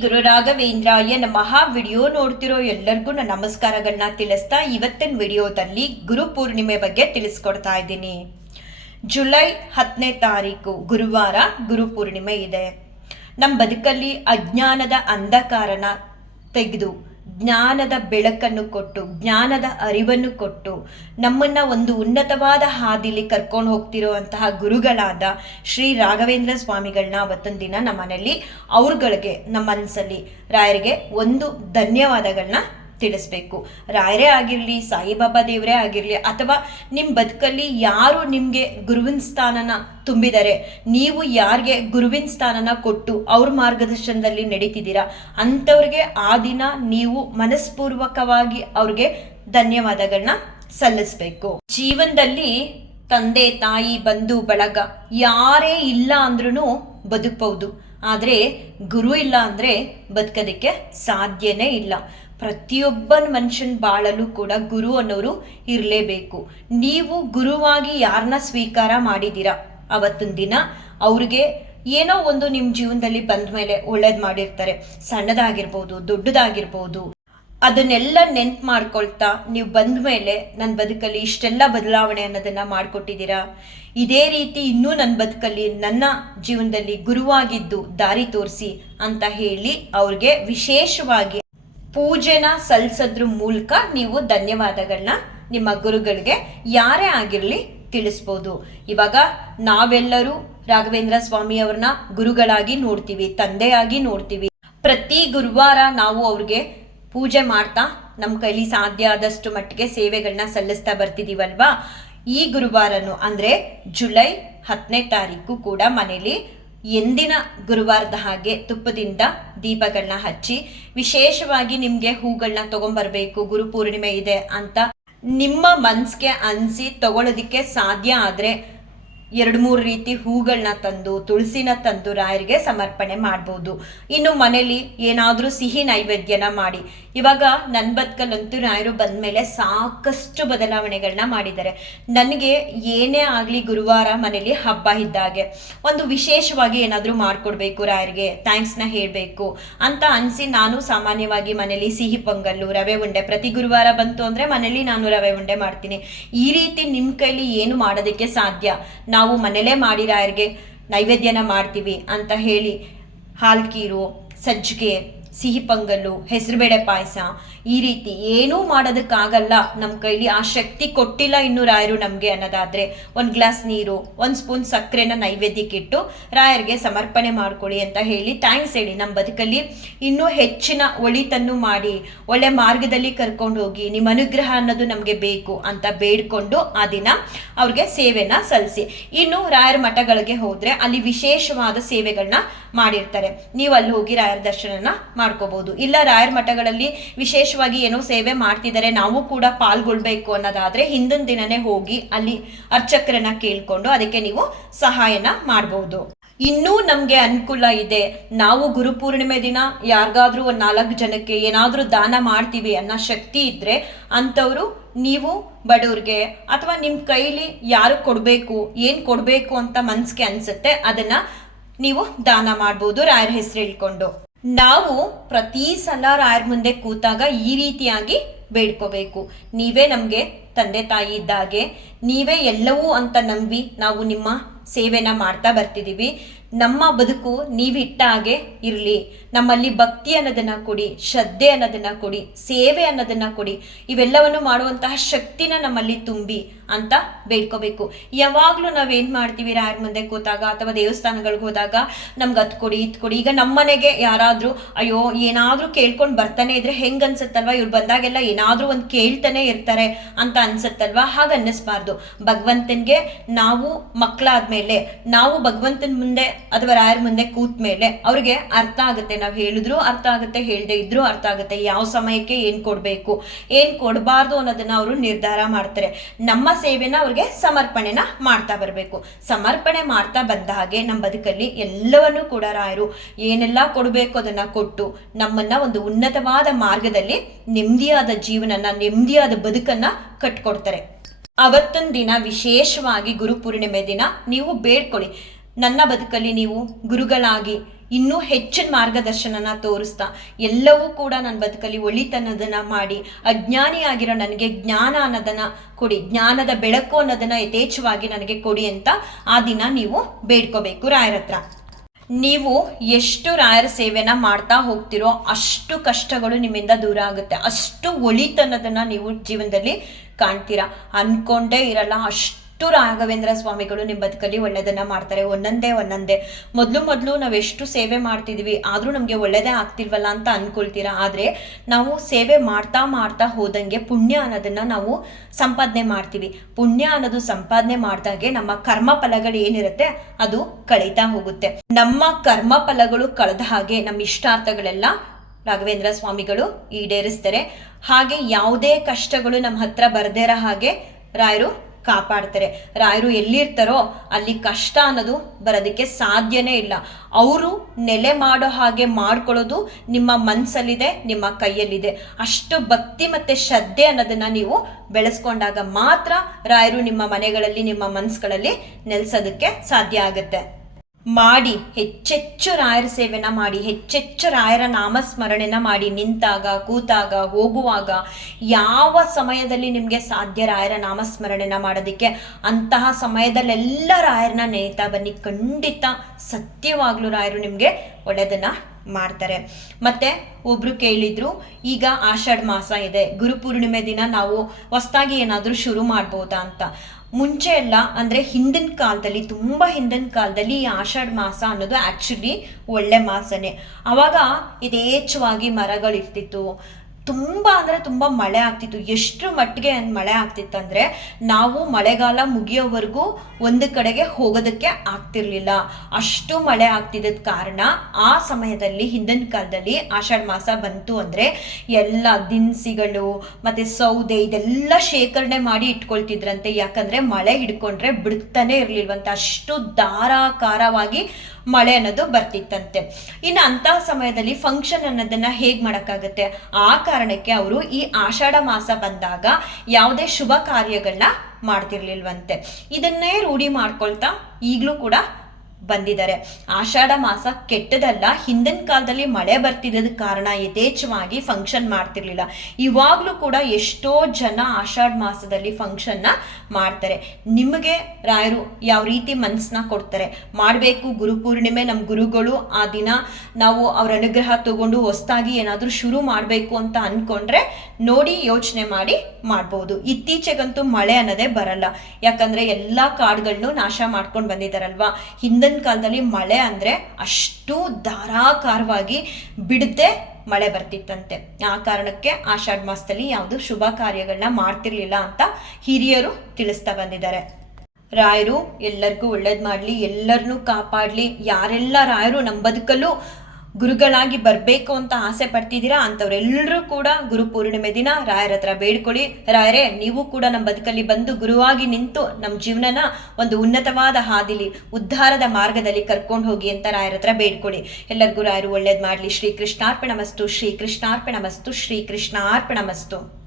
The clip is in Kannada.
ಗುರು ರಾಘವೇಂದ್ರಾಯ ನಮಃ. ವಿಡಿಯೋ ನೋಡ್ತಿರೋ ಎಲ್ಲರಿಗೂ ನನ್ನ ನಮಸ್ಕಾರಗಳನ್ನ ತಿಳಿಸ್ತಾ ಇವತ್ತಿನ ವಿಡಿಯೋದಲ್ಲಿ ಗುರು ಪೂರ್ಣಿಮೆ ಬಗ್ಗೆ ತಿಳಿಸ್ಕೊಡ್ತಾ ಇದ್ದೀನಿ. ಜುಲೈ ಹತ್ತನೇ ತಾರೀಕು ಗುರುವಾರ ಗುರು ಪೂರ್ಣಿಮೆ ಇದೆ. ನಮ್ಮ ಬದುಕಲ್ಲಿ ಅಜ್ಞಾನದ ಅಂಧಕಾರನ ತೆಗೆದು ಜ್ಞಾನದ ಬೆಳಕನ್ನು ಕೊಟ್ಟು, ಜ್ಞಾನದ ಅರಿವನ್ನು ಕೊಟ್ಟು, ನಮ್ಮನ್ನ ಒಂದು ಉನ್ನತವಾದ ಹಾದಿಲಿ ಕರ್ಕೊಂಡು ಹೋಗ್ತಿರುವಂತಹ ಗುರುಗಳಾದ ಶ್ರೀ ರಾಘವೇಂದ್ರ ಸ್ವಾಮಿಗಳನ್ನ ಅವತ್ತೊಂದು ದಿನ ನಮ್ಮ ಮನೆಯಲ್ಲಿ ಅವ್ರುಗಳಿಗೆ, ನಮ್ಮ ಮನಸ್ಸಲ್ಲಿ ರಾಯರಿಗೆ ಒಂದು ಧನ್ಯವಾದಗಳನ್ನ ತಿಳಿಸ್ಬೇಕು. ರಾಯರೇ ಆಗಿರಲಿ, ಸಾಯಿಬಾಬಾ ದೇವರೇ ಆಗಿರಲಿ, ಅಥವಾ ನಿಮ್ಮ ಬದುಕಲ್ಲಿ ಯಾರು ನಿಮಗೆ ಗುರುವಿನ ಸ್ಥಾನನ ತುಂಬಿದರೆ, ನೀವು ಯಾರಿಗೆ ಗುರುವಿನ ಸ್ಥಾನನ ಕೊಟ್ಟು ಅವ್ರ ಮಾರ್ಗದರ್ಶನದಲ್ಲಿ ನಡೀತಿದ್ದೀರಾ, ಅಂಥವ್ರಿಗೆ ಆ ದಿನ ನೀವು ಮನಸ್ಪೂರ್ವಕವಾಗಿ ಅವ್ರಿಗೆ ಧನ್ಯವಾದಗಳನ್ನ ಸಲ್ಲಿಸ್ಬೇಕು. ಜೀವನದಲ್ಲಿ ತಂದೆ, ತಾಯಿ, ಬಂಧು, ಬಳಗ ಯಾರೇ ಇಲ್ಲ ಅಂದ್ರೂ ಬದುಕಬಹುದು ಆದರೆ ಗುರು ಇಲ್ಲ ಅಂದರೆ ಬದುಕೋದಕ್ಕೆ ಸಾಧ್ಯನೇ ಇಲ್ಲ. ಪ್ರತಿಯೊಬ್ಬ ಮನುಷ್ಯನ ಬಾಳಲು ಕೂಡ ಗುರು ಅನ್ನೋರು ಇರಲೇಬೇಕು. ನೀವು ಗುರುವಾಗಿ ಯಾರನ್ನ ಸ್ವೀಕಾರ ಮಾಡಿದ್ದೀರಾ ಅವತ್ತಿನ ದಿನ ಅವ್ರಿಗೆ ಏನೋ ಒಂದು ನಿಮ್ಮ ಜೀವನದಲ್ಲಿ ಬಂದ ಮೇಲೆ ಒಳ್ಳೇದು ಮಾಡಿರ್ತಾರೆ. ಸಣ್ಣದಾಗಿರ್ಬೋದು, ದೊಡ್ಡದಾಗಿರ್ಬೋದು. ಅದನ್ನೆಲ್ಲ ನೆನ್ಪು ಮಾಡ್ಕೊಳ್ತಾ ನೀವು ಬಂದ ಮೇಲೆ ನನ್ನ ಬದುಕಲ್ಲಿ ಇಷ್ಟೆಲ್ಲ ಬದಲಾವಣೆ ಅನ್ನೋದನ್ನ ಮಾಡಿಕೊಟ್ಟಿದ್ದೀರಾ ಇದೇ ರೀತಿ ಇನ್ನೂ ನನ್ನ ಬದುಕಲ್ಲಿ ನನ್ನ ಜೀವನದಲ್ಲಿ ಗುರುವಾಗಿದ್ದು ದಾರಿ ತೋರಿಸಿ ಅಂತ ಹೇಳಿ ಅವ್ರಿಗೆ ವಿಶೇಷವಾಗಿ ಪೂಜೆನ ಸಲ್ಲಿಸೋದ್ರ ಮೂಲಕ ನೀವು ಧನ್ಯವಾದಗಳನ್ನ ನಿಮ್ಮ ಗುರುಗಳಿಗೆ ಯಾರೇ ಆಗಿರಲಿ ತಿಳಿಸ್ಬೋದು. ಇವಾಗ ನಾವೆಲ್ಲರೂ ರಾಘವೇಂದ್ರ ಸ್ವಾಮಿಯವ್ರನ್ನ ಗುರುಗಳಾಗಿ ನೋಡ್ತೀವಿ, ತಂದೆಯಾಗಿ ನೋಡ್ತೀವಿ. ಪ್ರತಿ ಗುರುವಾರ ನಾವು ಅವ್ರಿಗೆ ಪೂಜೆ ಮಾಡ್ತಾ ನಮ್ಮ ಕೈಲಿ ಸಾಧ್ಯ ಆದಷ್ಟು ಮಟ್ಟಿಗೆ ಸೇವೆಗಳನ್ನ ಸಲ್ಲಿಸ್ತಾ ಬರ್ತಿದ್ದೀವಲ್ವಾ ಈ ಗುರುವಾರನು ಅಂದರೆ ಜುಲೈ ಹತ್ತನೇ ತಾರೀಕು ಕೂಡ ಮನೇಲಿ ಎಂದಿನ ಗುರುವಾರದ ಹಾಗೆ ತುಪ್ಪದಿಂದ ದೀಪಗಳನ್ನ ಹಚ್ಚಿ ವಿಶೇಷವಾಗಿ ನಿಮಗೆ ಹೂಗಳನ್ನ ತಗೊಂಬರ್ಬೇಕು, ಗುರು ಪೂರ್ಣಿಮೆ ಇದೆ ಅಂತ ನಿಮ್ಮ ಮನ್ಸಿಗೆ ಅನ್ಸಿ ತಗೊಳ್ಳೋದಿಕ್ಕೆ ಸಾಧ್ಯ ಆದರೆ ಎರಡು ಮೂರು ರೀತಿ ಹೂಗಳನ್ನ ತಂದು, ತುಳಸಿನ ತಂದು ರಾಯರಿಗೆ ಸಮರ್ಪಣೆ ಮಾಡ್ಬೋದು. ಇನ್ನು ಮನೇಲಿ ಏನಾದರೂ ಸಿಹಿ ನೈವೇದ್ಯನ ಮಾಡಿ. ಇವಾಗ ನನ್ನ ಬದುಕಲ್ಲಂತೂ ರಾಯರು ಬಂದಮೇಲೆ ಸಾಕಷ್ಟು ಬದಲಾವಣೆಗಳನ್ನ ಮಾಡಿದ್ದಾರೆ. ನನಗೆ ಏನೇ ಆಗಲಿ ಗುರುವಾರ ಮನೇಲಿ ಹಬ್ಬ ಇದ್ದಾಗೆ ಒಂದು ವಿಶೇಷವಾಗಿ ಏನಾದರೂ ಮಾಡಿಕೊಡ್ಬೇಕು ರಾಯರಿಗೆ, ಥ್ಯಾಂಕ್ಸ್ನ ಹೇಳಬೇಕು. ಅಂತ ಅನಿಸಿ ನಾನು ಸಾಮಾನ್ಯವಾಗಿ ಮನೇಲಿ ಸಿಹಿ ಪೊಂಗಲ್ಲು, ರವೆ ಉಂಡೆ ಪ್ರತಿ ಗುರುವಾರ ಬಂತು ಅಂದರೆ ಮನೇಲಿ ನಾನು ರವೆ ಉಂಡೆ ಮಾಡ್ತೀನಿ. ಈ ರೀತಿ ನಿಮ್ಮ ಕೈಲಿ ಏನು ಮಾಡೋದಕ್ಕೆ ಸಾಧ್ಯ? ನಾವು ಮನೇಲೇ ಮಾಡಿ ನೈವೇದ್ಯನ ಮಾಡ್ತೀವಿ ಅಂತ ಹೇಳಿ ಹಾಲ್ಕೀರು ಸಜ್ಜಿಗೆ ಸಿಹಿ ಪೊಂಗಲ್ಲು ಹೆಸರುಬೇಳೆ ಪಾಯಸ ಈ ರೀತಿ ಏನೂ ಮಾಡೋದಕ್ಕಾಗಲ್ಲ. ನಮ್ಮ ಕೈಲಿ ಆ ಶಕ್ತಿ ಕೊಟ್ಟಿಲ್ಲ ಇನ್ನು ರಾಯರು ನಮಗೆ ಅನ್ನೋದಾದರೆ ಒಂದು ಗ್ಲಾಸ್ ನೀರು, ಒಂದು ಸ್ಪೂನ್ ಸಕ್ಕರೆನ ನೈವೇದ್ಯಕ್ಕೆ ಇಟ್ಟು ರಾಯರಿಗೆ ಸಮರ್ಪಣೆ ಮಾಡ್ಕೊಳ್ಳಿ ಅಂತ ಹೇಳಿ ಥ್ಯಾಂಕ್ಸ್ ಹೇಳಿ ನಮ್ಮ ಬದುಕಲ್ಲಿ. ಇನ್ನೂ ಹೆಚ್ಚಿನ ಒಳಿತನ್ನು ಮಾಡಿ, ಒಳ್ಳೆ ಮಾರ್ಗದಲ್ಲಿ ಕರ್ಕೊಂಡು ಹೋಗಿ ನಿಮ್ಮ ಅನುಗ್ರಹ ಅನ್ನೋದು ನಮಗೆ ಬೇಕು ಅಂತ ಬೇಡ್ಕೊಂಡು ಆ ದಿನ ಅವ್ರಿಗೆ ಸೇವೆನ ಸಲ್ಲಿಸಿ. ಇನ್ನು ರಾಯರ ಮಠಗಳಿಗೆ ಹೋದರೆ ಅಲ್ಲಿ ವಿಶೇಷವಾದ ಸೇವೆಗಳನ್ನ ಮಾಡಿರ್ತಾರೆ. ನೀವು ಅಲ್ಲಿ ಹೋಗಿ ರಾಯರ ದರ್ಶನನ ಮಾಡ್ಕೋಬಹುದು ಇಲ್ಲ ರಾಯರ ಮಠಗಳಲ್ಲಿ ವಿಶೇಷವಾಗಿ ಏನೋ ಸೇವೆ ಮಾಡ್ತಿದ್ದಾರೆ, ನಾವು ಕೂಡ ಪಾಲ್ಗೊಳ್ಬೇಕು ಅನ್ನೋದಾದ್ರೆ ಹಿಂದಿನ ದಿನನೇ ಹೋಗಿ ಅಲ್ಲಿ ಅರ್ಚಕರನ್ನ ಕೇಳ್ಕೊಂಡು ಅದಕ್ಕೆ ನೀವು ಸಹಾಯನ ಮಾಡಬಹುದು ಇನ್ನೂ ನಮಗೆ ಅನುಕೂಲ ಇದೆ. ನಾವು ಗುರುಪೂರ್ಣಿಮೆ ದಿನ ಯಾರಿಗಾದ್ರೂ ಒಂದು ನಾಲ್ಕು ಜನಕ್ಕೆ ಏನಾದರೂ ದಾನ ಮಾಡ್ತೀವಿ ಅನ್ನೋ ಶಕ್ತಿ ಇದ್ದರೆ ಅಂಥವರು ನೀವು ಬಡವ್ರಿಗೆ ಅಥವಾ ನಿಮ್ಮ ಕೈಲಿ ಯಾರು ಕೊಡಬೇಕು, ಏನು ಕೊಡಬೇಕು ಅಂತ ಮನಸ್ಸಿಗೆ ಅನಿಸುತ್ತೆ, ಅದನ್ನು ನೀವು ದಾನ ಮಾಡ್ಬೋದು ರಾಯರ ಹೆಸರು ಹೇಳ್ಕೊಂಡು. ನಾವು ಪ್ರತಿ ಸಲ ರಾಯರ ಮುಂದೆ ಕೂತಾಗ ಈ ರೀತಿಯಾಗಿ ಬೇಡ್ಕೋಬೇಕು. ನೀವೇ ನಮಗೆ ತಂದೆ ತಾಯಿ ಇದ್ದಾಗೆ, ನೀವೇ ಎಲ್ಲವೂ ಅಂತ ನಂಬಿ ನಾವು ನಿಮ್ಮ ಸೇವೆನ ಮಾಡ್ತಾ ಬರ್ತಿದ್ದೀವಿ ನಮ್ಮ ಬದುಕು ನೀವಿಟ್ಟ ಹಾಗೆ ಇರಲಿ. ನಮ್ಮಲ್ಲಿ ಭಕ್ತಿ ಅನ್ನೋದನ್ನ ಕೊಡಿ, ಶ್ರದ್ಧೆ ಅನ್ನೋದನ್ನ ಕೊಡಿ, ಸೇವೆ ಅನ್ನೋದನ್ನ ಕೊಡಿ. ಇವೆಲ್ಲವನ್ನು ಮಾಡುವಂತಹ ಶಕ್ತಿನ ನಮ್ಮಲ್ಲಿ ತುಂಬಿ ಅಂತ ಬೇಡ್ಕೋಬೇಕು. ಯಾವಾಗಲೂ ನಾವೇನು ಮಾಡ್ತೀವಿ ರಾಯರ ಮುಂದೆ ಕೂತಾಗ ಅಥವಾ ದೇವಸ್ಥಾನಗಳಿಗೆ ಹೋದಾಗ ನಮ್ಗೆ ಅದು ಕೊಡಿ, ಇದು ಕೊಡಿ. ಈಗ ನಮ್ಮನೆಗೆ ಯಾರಾದರೂ, ಅಯ್ಯೋ, ಏನಾದರೂ ಕೇಳ್ಕೊಂಡು ಬರ್ತಾನೆ ಇದ್ರೆ ಹೆಂಗೆ ಅನ್ಸುತ್ತಲ್ವಾ? ಇವ್ರು ಬಂದಾಗೆಲ್ಲ ಏನಾದರೂ ಒಂದು ಕೇಳ್ತಾನೆ ಇರ್ತಾರೆ ಅಂತ ಅನ್ಸುತ್ತಲ್ವಾ? ಹಾಗೆ ಅನ್ನಿಸ್ಬಾರ್ದು. ಭಗವಂತನಿಗೆ ನಾವು ಮಕ್ಕಳಾದ್ಮೇಲೆ ನಾವು ಭಗವಂತನ ಮುಂದೆ ಅಥವಾ ರಾಯರ ಮುಂದೆ ಕೂತ ಮೇಲೆ ಅವ್ರಿಗೆ ಅರ್ಥ ಆಗುತ್ತೆ. ನಾವು ಹೇಳಿದ್ರು ಅರ್ಥ ಆಗುತ್ತೆ, ಹೇಳದೆ ಇದ್ರೂ ಅರ್ಥ ಆಗುತ್ತೆ. ಯಾವ ಸಮಯಕ್ಕೆ ಏನು ಕೊಡಬೇಕು? ಏನು ಕೊಡಬಾರ್ದು ಅನ್ನೋದನ್ನ ಅವರು ನಿರ್ಧಾರ ಮಾಡ್ತಾರೆ. ನಮ್ಮ ಸೇವೆನ ಅವ್ರಿಗೆ ಸಮರ್ಪಣೆನ ಮಾಡ್ತಾ ಬರಬೇಕು. ಸಮರ್ಪಣೆ ಮಾಡ್ತಾ ಬಂದ ಹಾಗೆ ನಮ್ಮ ಬದುಕಲ್ಲಿ ಎಲ್ಲವನ್ನೂ ಕೂಡ ರಾಯರು ಏನೆಲ್ಲ ಕೊಡಬೇಕು ಅದನ್ನ ಕೊಟ್ಟು ನಮ್ಮನ್ನ ಒಂದು ಉನ್ನತವಾದ ಮಾರ್ಗದಲ್ಲಿ ನೆಮ್ಮದಿಯಾದ ಜೀವನನ ನೆಮ್ಮದಿಯಾದ ಬದುಕನ್ನ ಕಟ್ಕೊಡ್ತಾರೆ. ಅವತ್ತೊಂದು ದಿನ ವಿಶೇಷವಾಗಿ ಗುರು ಪೂರ್ಣಿಮೆ ದಿನ ನೀವು ಬೇಡ್ಕೊಳ್ಳಿ. ನನ್ನ ಬದುಕಲ್ಲಿ ನೀವು ಗುರುಗಳಾಗಿ ಇನ್ನೂ ಹೆಚ್ಚಿನ ಮಾರ್ಗದರ್ಶನನ ತೋರಿಸ್ತಾ ಎಲ್ಲವೂ ಕೂಡ ನನ್ನ ಬದುಕಲ್ಲಿ ಒಳಿತನದನ್ನ ಮಾಡಿ, ಅಜ್ಞಾನಿಯಾಗಿರೋ ನನಗೆ ಜ್ಞಾನ ಅನ್ನೋದನ್ನ ಕೊಡಿ, ಜ್ಞಾನದ ಬೆಳಕು ಅನ್ನೋದನ್ನ ಯಥೇಚ್ಛವಾಗಿ ನನಗೆ ಕೊಡಿ ಅಂತ ಆ ದಿನ ನೀವು ಬೇಡ್ಕೋಬೇಕು ರಾಯರ ಹತ್ರ. ನೀವು ಎಷ್ಟು ರಾಯರ ಸೇವೆನ ಮಾಡ್ತಾ ಹೋಗ್ತಿರೋ ಅಷ್ಟು ಕಷ್ಟಗಳು ನಿಮ್ಮಿಂದ ದೂರ ಆಗುತ್ತೆ. ಅಷ್ಟು ಒಳಿತನದನ್ನ ನೀವು ಜೀವನದಲ್ಲಿ ಕಾಣ್ತೀರಾ. ಅನ್ಕೊಂಡೇ ಇರಲ್ಲ, ಅಷ್ಟು ರಾಘವೇಂದ್ರ ಸ್ವಾಮಿಗಳು ನಿಮ್ಮ ಬದುಕಲ್ಲಿ ಒಳ್ಳೇದನ್ನ ಮಾಡ್ತಾರೆ. ಒಂದೊಂದೇ ಒಂದೊಂದೇ. ಮೊದಲು ಮೊದಲು ನಾವು ಎಷ್ಟು ಸೇವೆ ಮಾಡ್ತಿದ್ವಿ, ಆದರೂ ನಮಗೆ ಒಳ್ಳೇದೇ ಆಗ್ತಿಲ್ವಲ್ಲ ಅಂತ ಅನ್ಕೊಳ್ತೀರಾ? ಆದರೆ ನಾವು ಸೇವೆ ಮಾಡ್ತಾ ಮಾಡ್ತಾ ಹೋದಂಗೆ ಪುಣ್ಯ ಅನ್ನೋದನ್ನ ನಾವು ಸಂಪಾದನೆ ಮಾಡ್ತೀವಿ. ಪುಣ್ಯ ಅನ್ನೋದು ಸಂಪಾದನೆ ಮಾಡಿದಾಗೆ ನಮ್ಮ ಕರ್ಮ ಫಲಗಳು ಏನಿರುತ್ತೆ ಅದು ಕಳೀತಾ ಹೋಗುತ್ತೆ. ನಮ್ಮ ಕರ್ಮ ಫಲಗಳು ಕಳೆದ ಹಾಗೆ ನಮ್ಮ ಇಷ್ಟಾರ್ಥಗಳೆಲ್ಲ ರಾಘವೇಂದ್ರ ಸ್ವಾಮಿಗಳು ಈಡೇರಿಸ್ತಾರೆ. ಹಾಗೆ ಯಾವುದೇ ಕಷ್ಟಗಳು ನಮ್ಮ ಹತ್ರ ಬರದೇ ಇರೋ ಹಾಗೆ ರಾಯರು ಕಾಪಾಡ್ತಾರೆ. ರಾಯರು ಎಲ್ಲಿರ್ತಾರೋ ಅಲ್ಲಿ ಕಷ್ಟ ಅನ್ನೋದು ಬರೋದಕ್ಕೆ ಸಾಧ್ಯನೇ ಇಲ್ಲ. ಅವರು ನೆಲೆ ಮಾಡೋ ಹಾಗೆ ಮಾಡ್ಕೊಳ್ಳೋದು ನಿಮ್ಮ ಮನಸ್ಸಲ್ಲಿದೆ ನಿಮ್ಮ ಕೈಯಲ್ಲಿದೆ. ಅಷ್ಟು ಭಕ್ತಿ ಮತ್ತು ಶ್ರದ್ಧೆ ಅನ್ನೋದನ್ನು ನೀವು ಬೆಳೆಸ್ಕೊಂಡಾಗ ಮಾತ್ರ ರಾಯರು ನಿಮ್ಮ ಮನೆಗಳಲ್ಲಿ, ನಿಮ್ಮ ಮನಸ್ಸುಗಳಲ್ಲಿ ನೆಲೆಸೋದಕ್ಕೆ ಸಾಧ್ಯ ಆಗುತ್ತೆ. ಮಾಡಿ ಹೆಚ್ಚೆಚ್ಚು ರಾಯರ ಸೇವೆನ ಮಾಡಿ ಹೆಚ್ಚೆಚ್ಚು ರಾಯರ ನಾಮಸ್ಮರಣೆನ ಮಾಡಿ, ನಿಂತಾಗ, ಕೂತಾಗ, ಹೋಗುವಾಗ ಯಾವ ಸಮಯದಲ್ಲಿ ನಿಮಗೆ ಸಾಧ್ಯ ರಾಯರ ನಾಮಸ್ಮರಣೆನ ಮಾಡೋದಕ್ಕೆ, ಅಂತಹ ಸಮಯದಲ್ಲೆಲ್ಲ ರಾಯರನ್ನ ನೆನೀತಾ ಬನ್ನಿ. ಖಂಡಿತ ಸತ್ಯವಾಗ್ಲೂ ರಾಯರು ನಿಮಗೆ ಒಳ್ಳೆಯದನ್ನ ಮಾಡ್ತಾರೆ. ಮತ್ತೆ ಒಬ್ರು ಕೇಳಿದ್ರು, ಈಗ ಆಷಾಢ ಮಾಸ ಇದೆ ಗುರುಪೂರ್ಣಿಮೆ ದಿನ ನಾವು ಹೊಸ್ದಾಗಿ ಏನಾದರೂ ಶುರು ಮಾಡ್ಬೋದಾ ಅಂತ. ಮುಂಚೆ ಎಲ್ಲ ಅಂದರೆ ಹಿಂದಿನ ಕಾಲದಲ್ಲಿ, ತುಂಬ ಹಿಂದಿನ ಕಾಲದಲ್ಲಿ ಈ ಆಷಾಢ ಮಾಸ ಅನ್ನೋದು ಆ್ಯಕ್ಚುಲಿ ಒಳ್ಳೆ ಮಾಸನೇ. ಆವಾಗ ಯಥೇಚ್ಛವಾಗಿ ಮರಗಳಿರ್ತಿತ್ತು ತುಂಬ ಅಂದರೆ ತುಂಬ ಮಳೆ ಆಗ್ತಿತ್ತು. ಎಷ್ಟು ಮಟ್ಟಿಗೆ ಮಳೆ ಆಗ್ತಿತ್ತು ಅಂದರೆ ನಾವು ಮಳೆಗಾಲ ಮುಗಿಯೋವರೆಗೂ ಒಂದು ಕಡೆಗೆ ಹೋಗೋದಕ್ಕೆ ಆಗ್ತಿರ್ಲಿಲ್ಲ. ಅಷ್ಟು ಮಳೆ ಆಗ್ತಿದ್ದ ಕಾರಣ ಆ ಸಮಯದಲ್ಲಿ, ಹಿಂದಿನ ಕಾಲದಲ್ಲಿ ಆಷಾಢ ಮಾಸ ಬಂತು ಅಂದರೆ ಎಲ್ಲ ದಿನಸಿಗಳು ಮತ್ತು ಸೌದೆ ಇದೆಲ್ಲ ಶೇಖರಣೆ ಮಾಡಿ ಇಟ್ಕೊಳ್ತಿದ್ರಂತೆ. ಯಾಕಂದರೆ ಮಳೆ ಹಿಡ್ಕೊಂಡ್ರೆ ಬಿಡ್ತಾನೆ ಇರಲಿಲ್ವಂತೆ. ಅಷ್ಟು ಧಾರಾಕಾರವಾಗಿ ಮಳೆ ಅನ್ನೋದು ಬರ್ತಿತ್ತಂತೆ. ಇನ್ನು ಅಂತಹ ಸಮಯದಲ್ಲಿ ಫಂಕ್ಷನ್ ಅನ್ನೋದನ್ನ ಹೇಗೆ ಮಾಡೋಕ್ಕಾಗತ್ತೆ? ಆ ಕಾರಣಕ್ಕೆ ಅವರು ಈ ಆಷಾಢ ಮಾಸ ಬಂದಾಗ ಯಾವುದೇ ಶುಭ ಕಾರ್ಯಗಳನ್ನ ಮಾಡ್ತಿರ್ಲಿಲ್ವಂತೆ. ಇದನ್ನೇ ರೂಢಿ ಮಾಡ್ಕೊಳ್ತಾ ಈಗಲೂ ಕೂಡ ಬಂದಿದ್ದಾರೆ. ಆಷಾಢ ಮಾಸ ಕೆಟ್ಟದಲ್ಲ, ಹಿಂದಿನ ಕಾಲದಲ್ಲಿ ಮಳೆ ಬರ್ತಿದ್ದದ ಕಾರಣ ಯಥೇಚ್ಛವಾಗಿ ಫಂಕ್ಷನ್ ಮಾಡ್ತಿರ್ಲಿಲ್ಲ. ಇವಾಗಲೂ ಕೂಡ ಎಷ್ಟೋ ಜನ ಆಷಾಢ ಮಾಸದಲ್ಲಿ ಫಂಕ್ಷನ್ನ ಮಾಡ್ತಾರೆ. ನಿಮಗೆ ರಾಯರು ಯಾವ ರೀತಿ ಮನಸ್ಸನ್ನ ಕೊಡ್ತಾರೆ? ಮಾಡಬೇಕು ಗುರುಪೂರ್ಣಿಮೆ ನಮ್ಮ ಗುರುಗಳು ಆ ದಿನ ನಾವು ಅವ್ರ ಅನುಗ್ರಹ ತಗೊಂಡು ಹೊಸ್ತಾಗಿ ಏನಾದರೂ ಶುರು ಮಾಡಬೇಕು ಅಂತ ಅಂದ್ಕೊಂಡ್ರೆ ನೋಡಿ ಯೋಚನೆ ಮಾಡಿ ಮಾಡ್ಬೋದು. ಇತ್ತೀಚೆಗಂತೂ ಮಳೆ ಅನ್ನೋದೇ ಬರಲ್ಲ. ಯಾಕಂದರೆ ಎಲ್ಲ ಕಾಡುಗಳನ್ನು ನಾಶ ಮಾಡ್ಕೊಂಡು ಬಂದಿದ್ದಾರಲ್ವಾ? ಹಿಂದಿನ ಕಾಲದಲ್ಲಿ ಮಳೆ ಅಂದರೆ ಅಷ್ಟು ಧಾರಾಕಾರವಾಗಿ ಬಿಡದೆ ಮಳೆ ಬರ್ತಿತ್ತಂತೆ. ಆ ಕಾರಣಕ್ಕೆ ಆಷಾಢ ಮಾಸದಲ್ಲಿ ಯಾವುದು ಶುಭ ಕಾರ್ಯಗಳನ್ನ ಮಾಡ್ತಿರ್ಲಿಲ್ಲ ಅಂತ ಹಿರಿಯರು ತಿಳಿಸ್ತಾ ಬಂದಿದ್ದಾರೆ. ರಾಯರು ಎಲ್ಲರಿಗೂ ಒಳ್ಳೇದು ಮಾಡಲಿ, ಎಲ್ಲರನ್ನೂ ಕಾಪಾಡಲಿ, ಯಾರೆಲ್ಲ ರಾಯರು ನಮ್ಮ ಬದುಕಲ್ಲೂ ಗುರುಗಳಾಗಿ ಬರಬೇಕು ಅಂತ ಆಸೆ ಪಡ್ತಿದ್ದೀರಾ ಅಂಥವ್ರೆಲ್ಲರೂ ಕೂಡ ಗುರು ಪೂರ್ಣಿಮೆ ದಿನ ರಾಯರ ಹತ್ರ ಬೇಡ್ಕೊಳ್ಳಿ. ರಾಯರೇ, ನೀವು ಕೂಡ ನಮ್ಮ ಬದುಕಲ್ಲಿ ಬಂದು ಗುರುವಾಗಿ ನಿಂತು ನಮ್ಮ ಜೀವನನ ಒಂದು ಉನ್ನತವಾದ ಹಾದಿಲಿ, ಉದ್ಧಾರದ ಮಾರ್ಗದಲ್ಲಿ ಕರ್ಕೊಂಡು ಹೋಗಿ ಅಂತ ರಾಯರ ಹತ್ರ ಬೇಡ್ಕೊಳ್ಳಿ. ಎಲ್ಲರಿಗೂ ರಾಯರು ಒಳ್ಳೇದು ಮಾಡಲಿ. ಶ್ರೀ ಕೃಷ್ಣಾರ್ಪಣ ಮಸ್ತು ಶ್ರೀ ಕೃಷ್ಣಾರ್ಪಣ ಮಸ್ತು ಶ್ರೀ ಕೃಷ್ಣಾರ್ಪಣ ಮಸ್ತು